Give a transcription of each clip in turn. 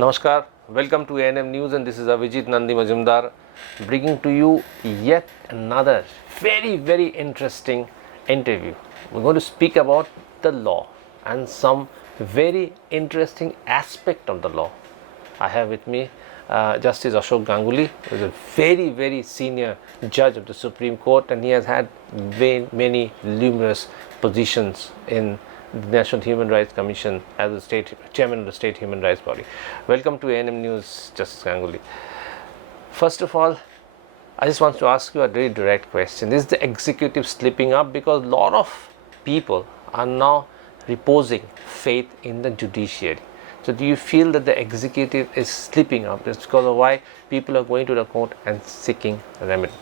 Namaskar, welcome to ANM News, and this is Avijit Nandi Majumdar bringing to you yet another very interesting interview. We're going to speak about the law and some very interesting aspect of the law. I have with me Justice Ashok Ganguly, who is a very senior judge of the Supreme Court, and he has had many numerous positions in the National Human Rights Commission as the state chairman of the state human rights body. Welcome to ANM News, Justice Ganguly. First of all, I just want to ask you a very direct question. Is the executive slipping up? Because a lot of people are now reposing faith in the judiciary. So do you feel that the executive is slipping up? That's because of why people are going to the court and seeking remedies.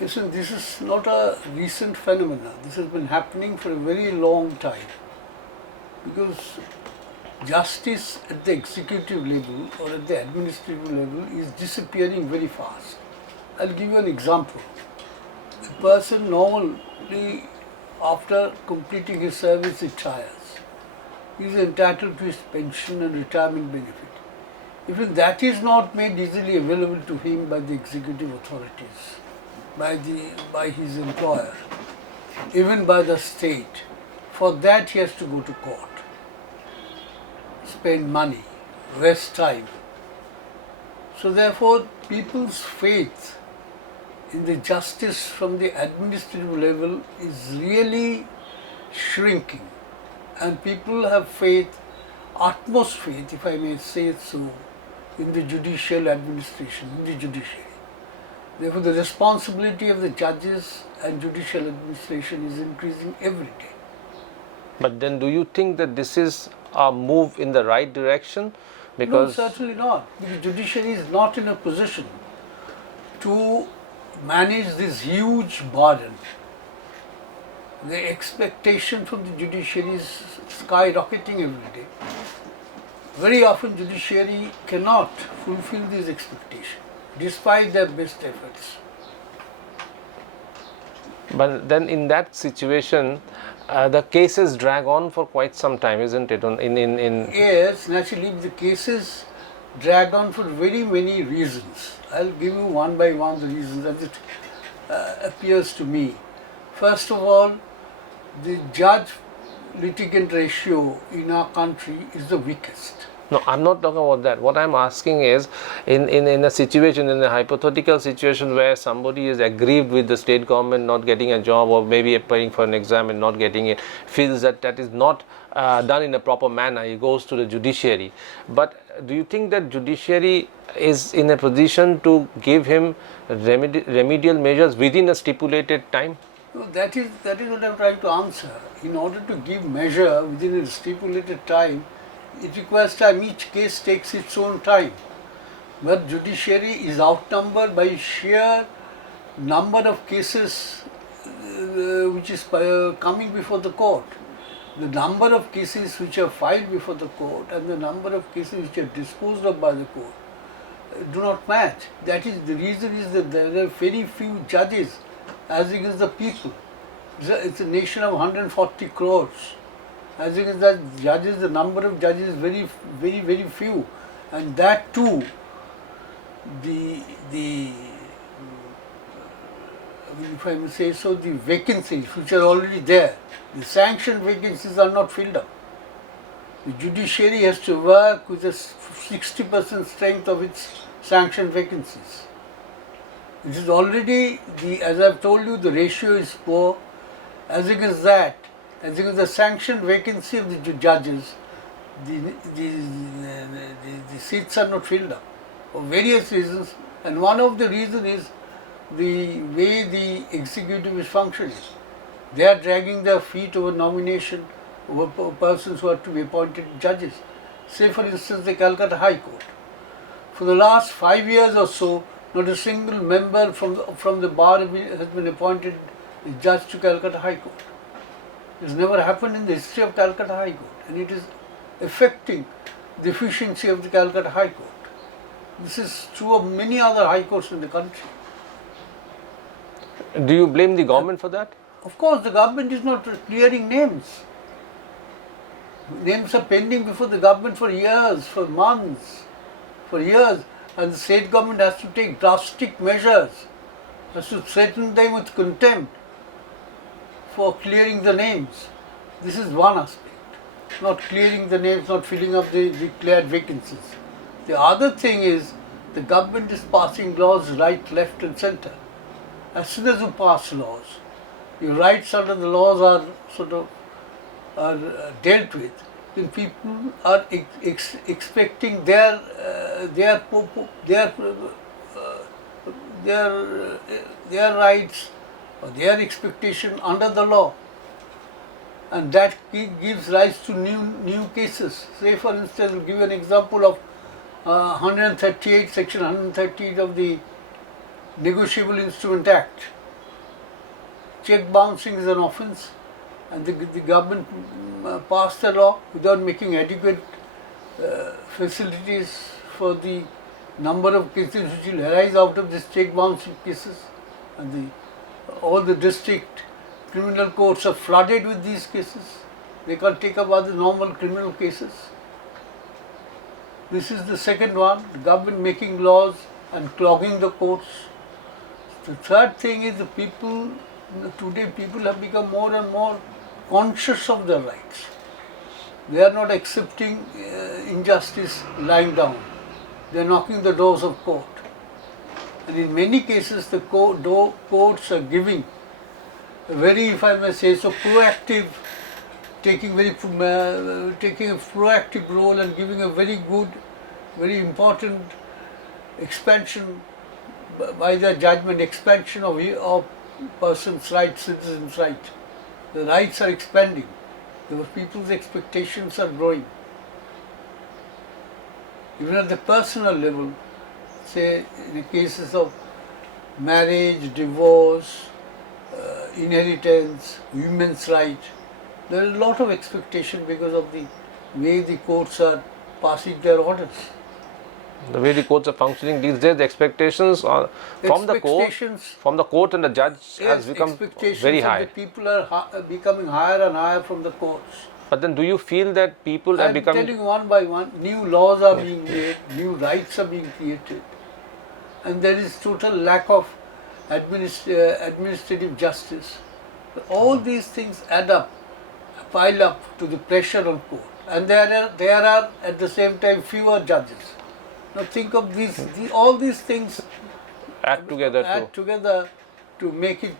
Listen, this is not a recent phenomenon. This has been happening for a very long time. Because justice at the executive level or at the administrative level is disappearing very fast. I'll give you an example. A person normally, after completing his service, retires. He is entitled to his pension and retirement benefit. Even that is not made easily available to him by the executive authorities, by his employer, even by the state. For that he has to go to court, spend money, waste time. So therefore people's faith in the justice from the administrative level is really shrinking, and people have faith, utmost faith, if I may say it so, in the judicial administration, in the judiciary. Therefore, the responsibility of the judges and judicial administration is increasing every day. But then do you think that this is a move in the right direction? Because no, certainly not. The judiciary is not in a position to manage this huge burden. The expectation from the judiciary is skyrocketing every day. Very often judiciary cannot fulfill these expectations, despite their best efforts. But then in that situation, the cases drag on for quite some time, isn't it? Yes, naturally the cases drag on for very many reasons. I'll give you one by one the reasons as it appears to me. First of all, the judge-litigant ratio in our country is the weakest. No, I'm not talking about that. What I'm asking is, in a situation, in a hypothetical situation where somebody is aggrieved with the state government not getting a job, or maybe applying for an exam and not getting it, feels that is not done in a proper manner, he goes to the judiciary. But do you think that judiciary is in a position to give him remedial measures within a stipulated time? No, that is what I'm trying to answer. In order to give measure within a stipulated time, it requires time. Each case takes its own time. But judiciary is outnumbered by sheer number of cases which is coming before the court. The number of cases which are filed before the court and the number of cases which are disposed of by the court do not match. That is the reason is that there are very few judges as against the people. It's a nation of 140 crores. As against the judges, the number of judges is very few, and that too, if I may say so, the vacancies which are already there, the sanctioned vacancies are not filled up. The judiciary has to work with a 60% strength of its sanctioned vacancies. It is already, as I've told you, the ratio is poor. As against that, as against the sanctioned vacancy of the judges, the seats are not filled up for various reasons, and one of the reasons is the way the executive is functioning. They are dragging their feet over nomination over persons who are to be appointed judges. Say for instance the Calcutta High Court. For the last 5 years or so, not a single member from the bar has been appointed judge to Calcutta High Court. It has never happened in the history of Calcutta High Court, and it is affecting the efficiency of the Calcutta High Court. This is true of many other high courts in the country. Do you blame the government for that? Of course, the government is not clearing names. Names are pending before the government for years, for months, for years, and the state government has to take drastic measures, has to threaten them with contempt for clearing the names. This is one aspect, not clearing the names, not filling up the declared vacancies. The other thing is the government is passing laws right, left and centre. As soon as you pass laws, your rights under the laws are sort of dealt with, then people are expecting their rights or their expectation under the law, and that gives rise to new cases. Say for instance, I'll give you an example of 138, section 138 of the Negotiable Instrument Act. Check bouncing is an offence, and the government passed a law without making adequate facilities for the number of cases which will arise out of this check bouncing cases, and all the district criminal courts are flooded with these cases. They can't take up other normal criminal cases. This is the second one, the government making laws and clogging the courts. The third thing is the people, today people have become more and more conscious of their rights. They are not accepting injustice lying down. They are knocking the doors of court. And in many cases the courts are giving a very, if I may say so, proactive, taking a proactive role and giving a very good, very important expansion by their judgment, expansion of persons' rights, citizens' rights. The rights are expanding. The people's expectations are growing. Even at the personal level, say in the cases of marriage, divorce, inheritance, women's rights, there is a lot of expectation because of the way the courts are passing their orders. The way the courts are functioning these days, the expectations are from the court and the judge has become very high. The people are becoming higher and higher from the courts. But then do you feel that people are becoming... I'm telling you one by one, new laws are being made, new rights are being created, and there is total lack of administrative justice. All these things add up, pile up to the pressure on court, and there are at the same time fewer judges. Now think of all these things add together to make it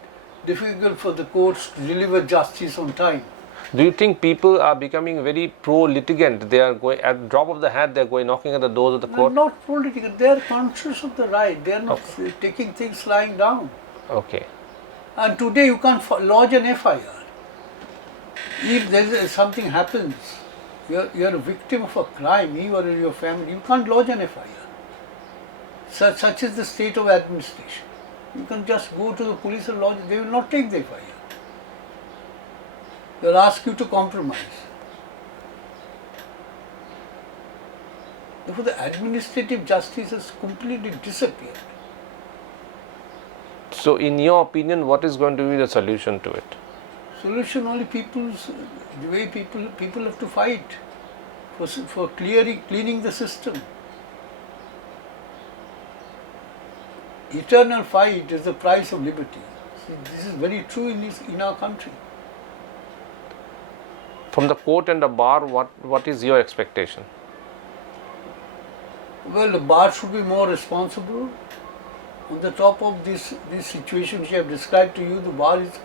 difficult for the courts to deliver justice on time. Do you think people are becoming very pro-litigant? They are going, at the drop of the hat, they are going knocking at the doors of the court? Not pro-litigant, they are conscious of the right, they are not taking things lying down. Okay. And today you can't lodge an FIR. If something happens, you are a victim of a crime, you or your family, you can't lodge an FIR. Such is the state of administration. You can just go to the police and lodge it, they will not take the FIR. They will ask you to compromise. Therefore, the administrative justice has completely disappeared. So, in your opinion, what is going to be the solution to it? Solution only the way people have to fight for cleaning the system. Eternal fight is the price of liberty. See, this is very true in our country. From the court and the bar, what is your expectation? Well, the bar should be more responsible. On the top of this situation which I have described to you, the bar is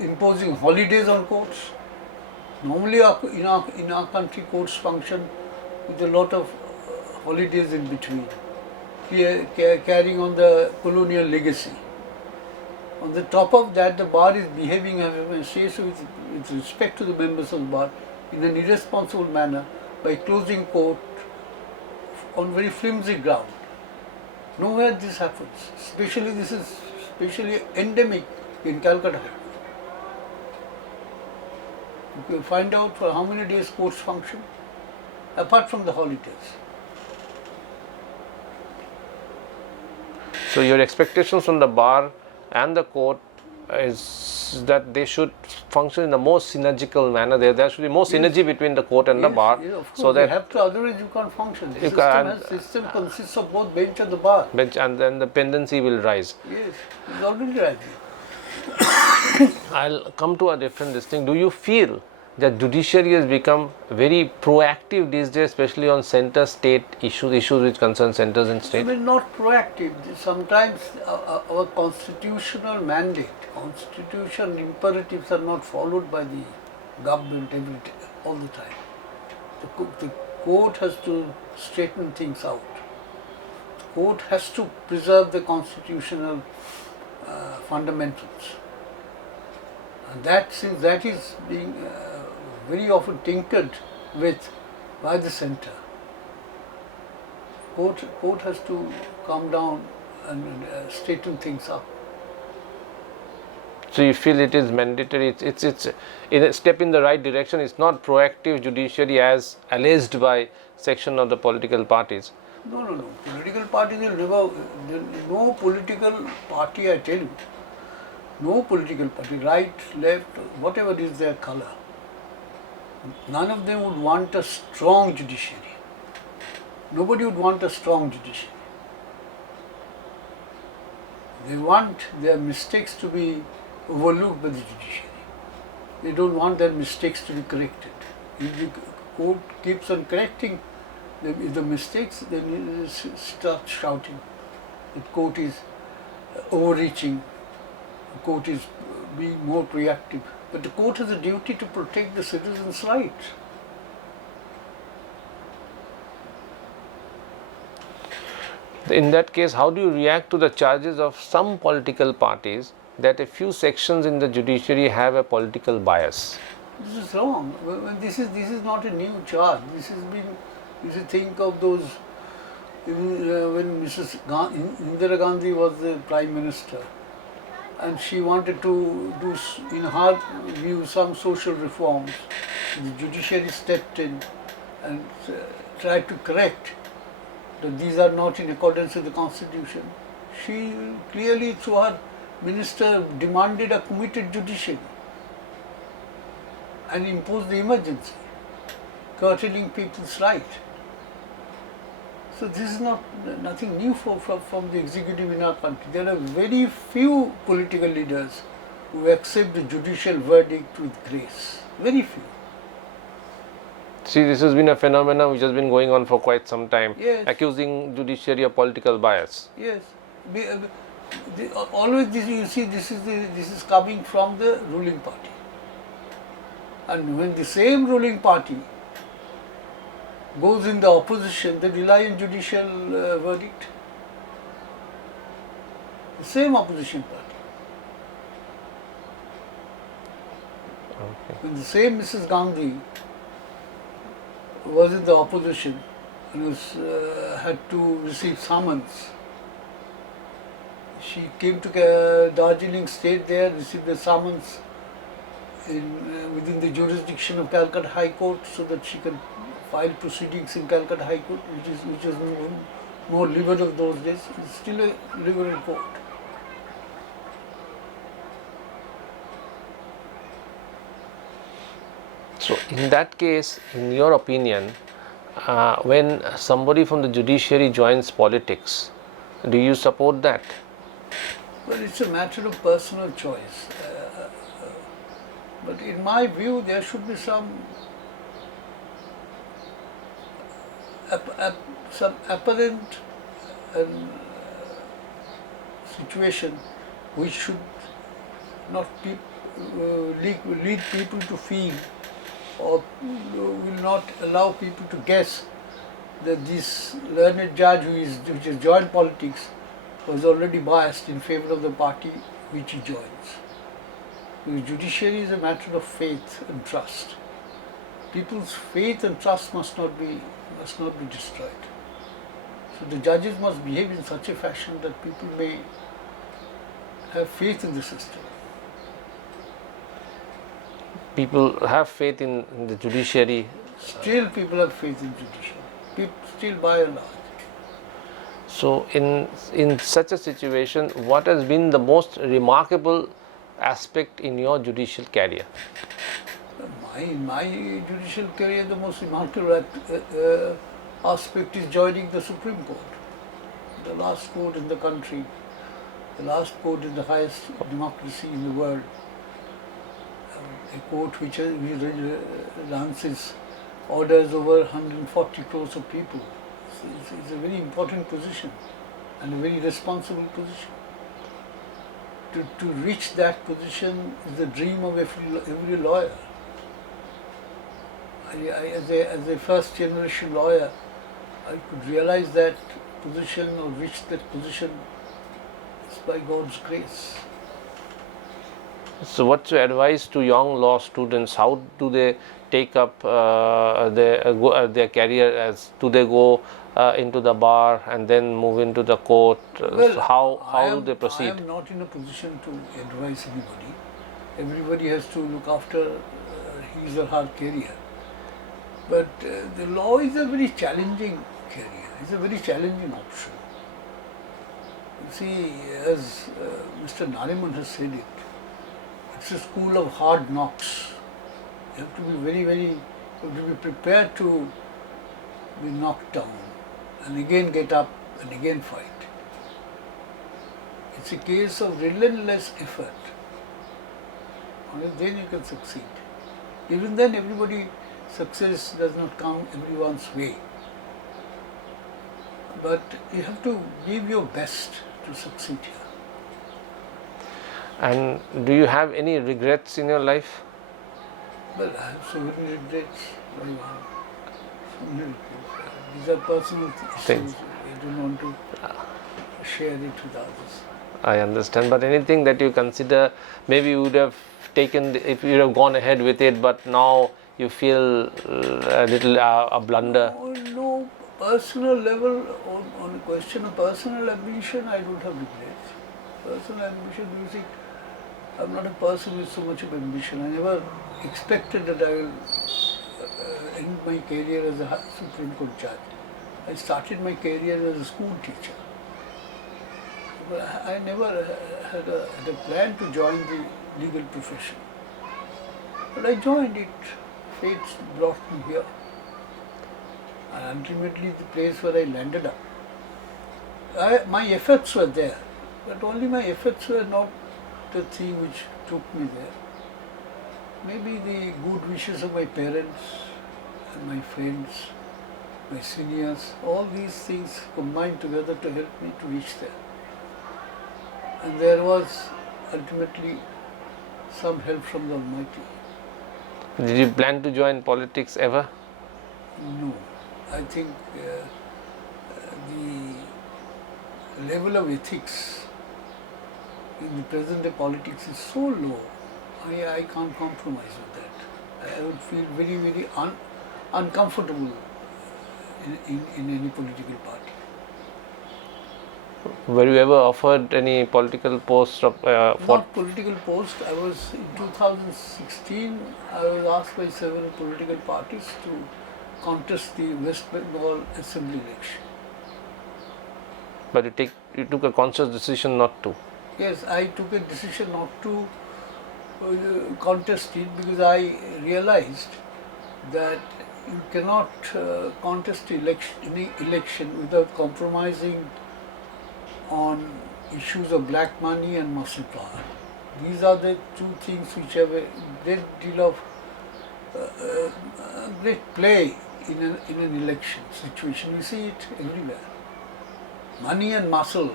imposing holidays on courts. Normally in our country courts function with a lot of holidays in between, carrying on the colonial legacy. On the top of that, the bar is behaving, I may say so, with respect to the members of the bar, in an irresponsible manner by closing court on very flimsy ground. Nowhere this happens. This is especially endemic in Calcutta. You can find out for how many days courts function, apart from the holidays. So your expectations from the bar and the court is that they should function in the most synergical manner. There should be more synergy between the court and the bar, Yes, of course, so that you have to, otherwise you can't function. The You system consists of both bench and the bar. bench and then the pendency will rise. Yes, it's already rising. I'll come to a different thing. Do you feel that judiciary has become very proactive these days, especially on center-state issues which concern centers and I state? mean, not proactive. Sometimes our constitutional mandate, constitutional imperatives are not followed by the government all the time. The court has to straighten things out. The court has to preserve the constitutional fundamentals. And that, since that is being very often tinkered with by the center, court has to come down and straighten things up. So you feel it is mandatory, it's in a step in the right direction. It's not proactive judiciary as alleged by section of the political parties. No. Political parties will never, no political party, I tell you, no political party, right, left, whatever is their color, none of them would want a strong judiciary. Nobody would want a strong judiciary. They want their mistakes to be overlooked by the judiciary. They don't want their mistakes to be corrected. If the court keeps on correcting the mistakes, then it starts shouting. The court is overreaching. The court is being more reactive. But the court has a duty to protect the citizens' rights. In that case, how do you react to the charges of some political parties that a few sections in the judiciary have a political bias? This is wrong. This is not a new charge. This has been, you should think of those, when Mrs. Indira Gandhi was the Prime Minister, and she wanted to do, in her view, some social reforms. The judiciary stepped in and tried to correct that these are not in accordance with the constitution. She clearly, through her minister, demanded a committed judiciary and imposed the emergency, curtailing people's right. So this is nothing new from the executive in our country. There are very few political leaders who accept the judicial verdict with grace. Very few. See, this has been a phenomenon which has been going on for quite some time, Yes. accusing judiciary of political bias. Yes. Always this, you see, this is coming from the ruling party. And when the same ruling party goes in the opposition, they rely on judicial verdict. The same opposition party. Okay. When the same Mrs. Gandhi was in the opposition and had to receive summons, she came to Darjeeling, stayed there, received the summons within the jurisdiction of Calcutta High Court, so that she can file proceedings in Calcutta High Court, which was more liberal those days. It's still a liberal court. So in that case, in your opinion, when somebody from the judiciary joins politics, do you support that? Well, it's a matter of personal choice. But in my view, there should be some apparent situation which should not lead people to feel, or will not allow people to guess that this learned judge which has joined politics was already biased in favor of the party which he joins. The judiciary is a matter of faith and trust. People's faith and trust must not be destroyed. So the judges must behave in such a fashion that people may have faith in the system. People have faith in the judiciary. Still people have faith in judiciary. Still by and large. So in such a situation, what has been the most remarkable aspect in your judicial career? My judicial career, the most remarkable aspect is joining the Supreme Court, the last court in the country, the last court in the highest democracy in the world, a court which lances orders over 140 crores of people. It's a very important position and a very responsible position. To reach that position is the dream of every lawyer. As a first generation lawyer, I could realize that position or reach that position is by God's grace. So what's your advice to young law students? How do they take up their career? As do they go into the bar and then move into the court? Well, so how do they proceed? I am not in a position to advise anybody. Everybody has to look after his or her career. But the law is a very challenging career. It's a very challenging option. You see, as Mr. Nariman has said it, it's a school of hard knocks. You have to be you have to be prepared to be knocked down and again get up and again fight. It's a case of relentless effort. Only then you can succeed. Even then, success does not come everyone's way. But you have to give your best to succeed here. And do you have any regrets in your life? Well, I have so many regrets. So many regrets. These are personal Things. issues. I don't want to share it with others. I understand, but anything that you consider maybe you would have taken if you would have gone ahead with it, but now you feel a little a blunder? No, personal level, on a question of personal ambition, I don't have regrets. Personal ambition, you see, I'm not a person with so much of ambition. I never expected that I will end my career as a Supreme Court judge. I started my career as a school teacher. But I never had a plan to join the legal profession. But I joined it. Fate brought me here. And ultimately the place where I landed up. My efforts were there, but only my efforts were not the thing which took me there. Maybe the good wishes of my parents and my friends, my seniors, all these things combined together to help me to reach there. And there was ultimately some help from the Almighty. Did you plan to join politics ever? No. I think the level of ethics in the present day politics is so low, I can't compromise with that. I would feel very, very uncomfortable in any political party. Were you ever offered any political post? Not political post. I was in 2016. I was asked by several political parties to contest the West Bengal Assembly election. But you took a conscious decision not to. Yes, I took a decision not to contest it because I realized that you cannot contest any election without compromising on issues of black money and muscle power. These are the two things which have a great deal of great play in an election situation. You see it everywhere. Money and muscle,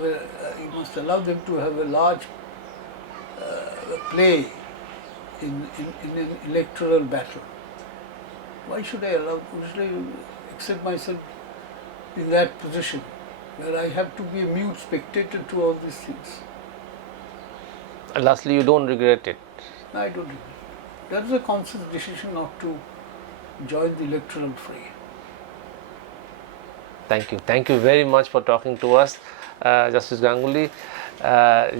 you must allow them to have a large play in an electoral battle. Why should I accept myself in that position where I have to be a mute spectator to all these things? And lastly, you don't regret it? I don't regret it. That was a conscious decision not to join the electoral fray. Thank you very much for talking to us, Justice Ganguly.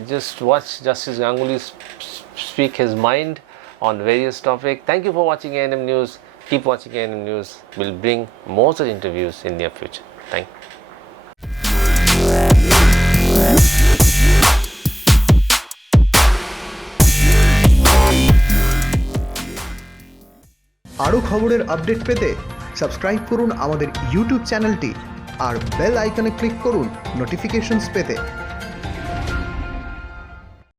Just watch Justice Ganguly speak his mind on various topics. Thank you for watching A&M News. Keep watching A&M News. We'll bring more such interviews in near future. Thank you. আরও খবরের update পেতে subscribe করুন আমাদের YouTube চ্যানেলটি আর bell আইকনে click করুন notifications পেতে।